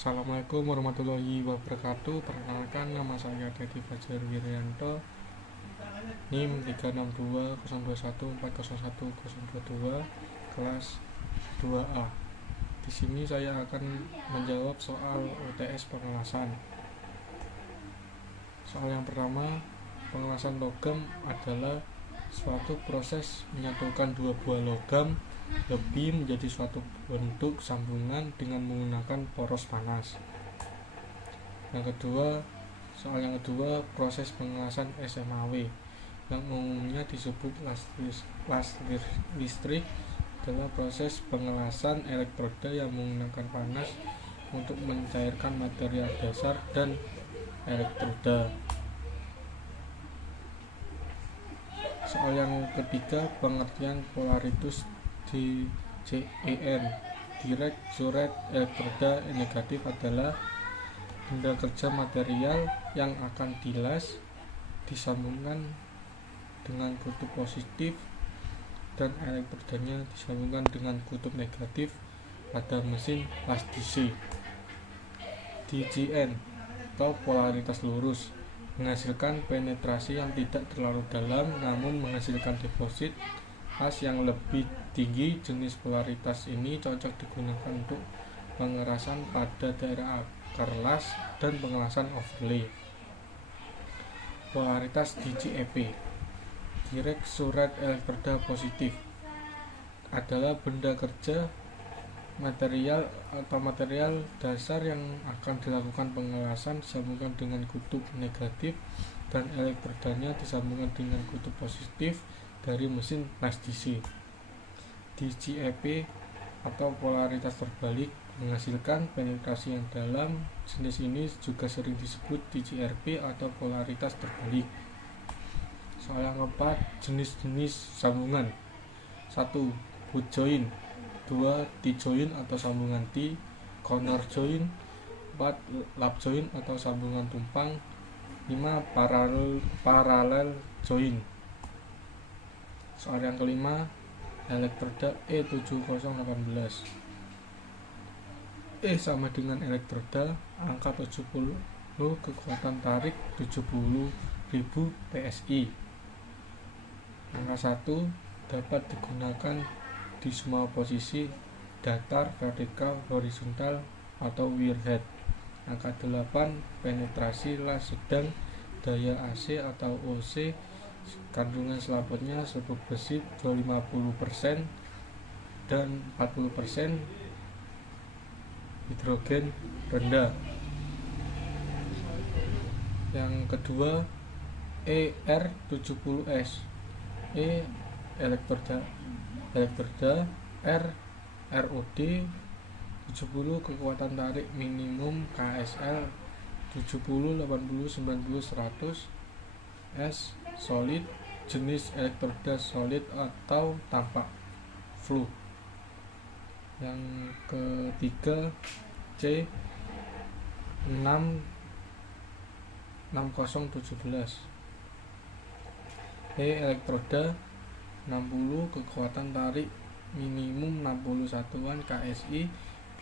Assalamualaikum warahmatullahi wabarakatuh. Perkenalkan, nama saya Dedi Fajar Wirianto, NIM 3620214010022, kelas 2A. Di sini saya akan menjawab soal UTS pengelasan. Soal yang pertama, pengelasan logam adalah suatu proses menyatukan dua buah logam lebih menjadi suatu bentuk sambungan dengan menggunakan poros panas. Soal yang kedua, proses pengelasan SMAW yang umumnya disebut las listrik adalah proses pengelasan elektroda yang menggunakan panas untuk mencairkan material dasar dan elektroda. Soal yang ketiga, pengertian polaritas di JEN, direct surret elektroda negatif, adalah benda kerja material yang akan dilas disambungkan dengan kutub positif dan elektrodanya disambungkan dengan kutub negatif pada mesin las DC. DGN atau polaritas lurus menghasilkan penetrasi yang tidak terlalu dalam namun menghasilkan deposit las yang lebih tinggi. Jenis polaritas ini cocok digunakan untuk pengerasan pada daerah akar las dan pengelasan overlay. Polaritas DGEP, direct surret elektroda positif, adalah benda kerja material atau material dasar yang akan dilakukan pengelasan disambungkan dengan kutub negatif dan elektrodanya disambungkan dengan kutub positif dari mesin las DC. DGEP atau polaritas terbalik menghasilkan penetrasi yang dalam. Jenis ini juga sering disebut DGRP atau polaritas terbalik. Soal yang keempat, jenis-jenis sambungan. 1. Boot join. 2. T-join atau sambungan T. Corner join. 4. Lap join atau sambungan tumpang. 5. Paralel join. Soal yang kelima, elektroda E7018. E sama dengan elektroda, angka 70, kekuatan tarik 70.000 PSI. Angka 1 dapat digunakan di semua posisi, datar, vertikal, horizontal, atau wearhead. Angka 8, penetrasi las sedang, daya AC atau OC, kandungan selaputnya sulfur besi 50% dan 40% hidrogen rendah. Yang kedua, ER70S. E elektroda, R ROD 70, kekuatan tarik minimum KSL 70, 80, 90, 100. S solid, jenis elektroda solid atau tampak flu. Yang ketiga, C 6017. E elektroda 60, kekuatan tarik minimum 60 satuan KSI,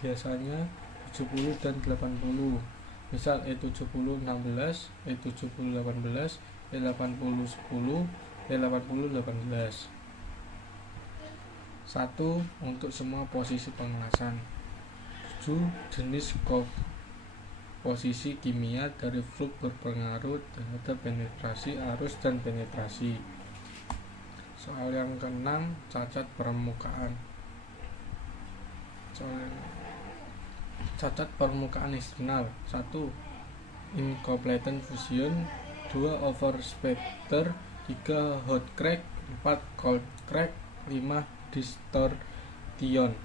biasanya 70 dan 80. Misal E70 16, E70 18, E80 10, E80 18. 1. Untuk semua posisi pengelasan. 7. Jenis komposisi kimia dari flux berpengaruh terhadap penetrasi arus dan penetrasi. Soal yang keenam, cacat permukaan. Cacat permukaan eksternal. 1. Incomplete fusion. 2. Overspatter. 3. Hot crack. 4. Cold crack. 5. Distortion.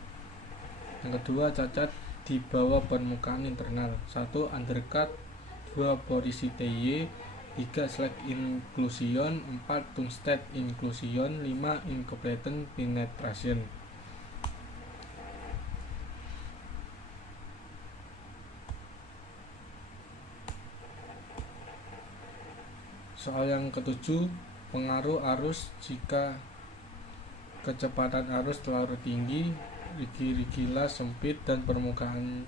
Yang kedua, cacat di bawah permukaan internal. 1. Undercut. 2. Porosity. 3. Slack inclusion. 4. tungstate inclusion. 5. Incomplete penetration. Soal yang ketujuh, pengaruh arus. Jika kecepatan arus terlalu tinggi, rigi-rigi las sempit dan permukaan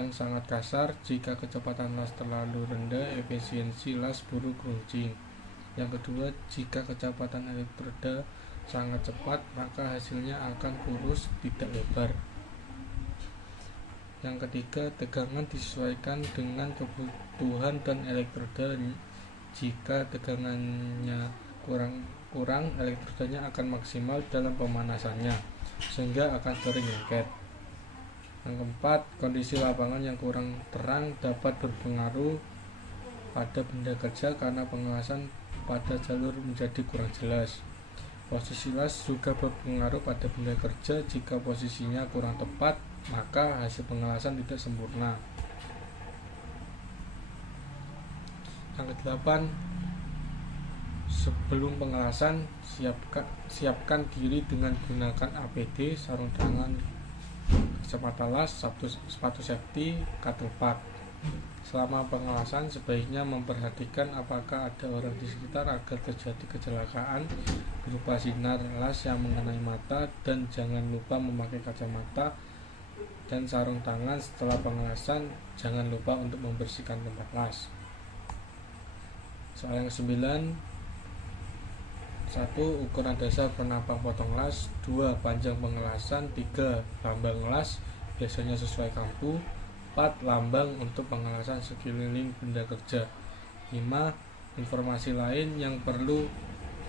yang sangat kasar. Jika kecepatan las terlalu rendah, efisiensi las buruk runcing. Yang kedua, jika kecepatan elektroda sangat cepat, maka hasilnya akan kurus, tidak lebar. Yang ketiga, tegangan disesuaikan dengan kebutuhan dan elektroda. Jika tegangannya kurang, elektrodanya akan maksimal dalam pemanasannya, sehingga akan sering lengket. Yang keempat, kondisi lapangan yang kurang terang dapat berpengaruh pada benda kerja karena pengelasan pada jalur menjadi kurang jelas. Posisi las juga berpengaruh pada benda kerja. Jika posisinya kurang tepat, maka hasil pengelasan tidak sempurna. Yang kedelapan, sebelum pengelasan, siapkan diri dengan gunakan APD, sarung tangan, kacamata las, sepatu safety, cutlepack. Selama pengelasan, sebaiknya memperhatikan apakah ada orang di sekitar agar terjadi kecelakaan berupa sinar las yang mengenai mata, dan jangan lupa memakai kacamata dan sarung tangan. Setelah pengelasan, jangan lupa untuk membersihkan tempat las. Soal yang 9, 1. Ukuran dasar penampang potong las. 2. Panjang pengelasan. 3. Lambang las, biasanya sesuai kampu. 4. Lambang untuk pengelasan sekeliling benda kerja. 5. Informasi lain yang perlu,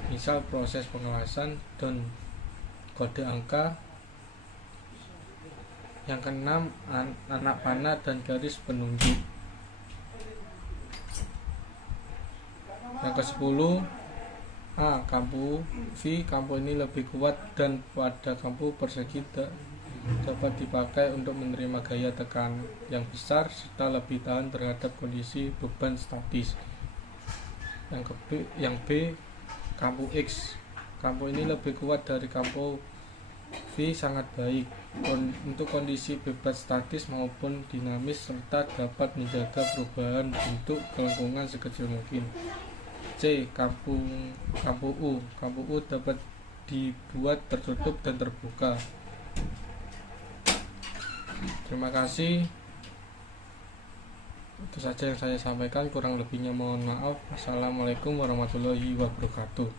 misal proses pengelasan dan kode angka. Yang keenam, anak panah dan garis penunjuk. Yang ke-10, A. Kampu V. Kampu ini lebih kuat dan pada kampu persegi dapat dipakai untuk menerima gaya tekan yang besar serta lebih tahan terhadap kondisi beban statis. Yang B. Kampu X. Kampu ini lebih kuat dari kampu V, sangat baik untuk kondisi bebas statis maupun dinamis serta dapat menjaga perubahan bentuk kelengkungan sekecil mungkin. C. Kampu U. Kampu U dapat dibuat tertutup dan terbuka. Terima kasih. Itu saja yang saya sampaikan, kurang lebihnya mohon maaf. Wassalamualaikum warahmatullahi wabarakatuh.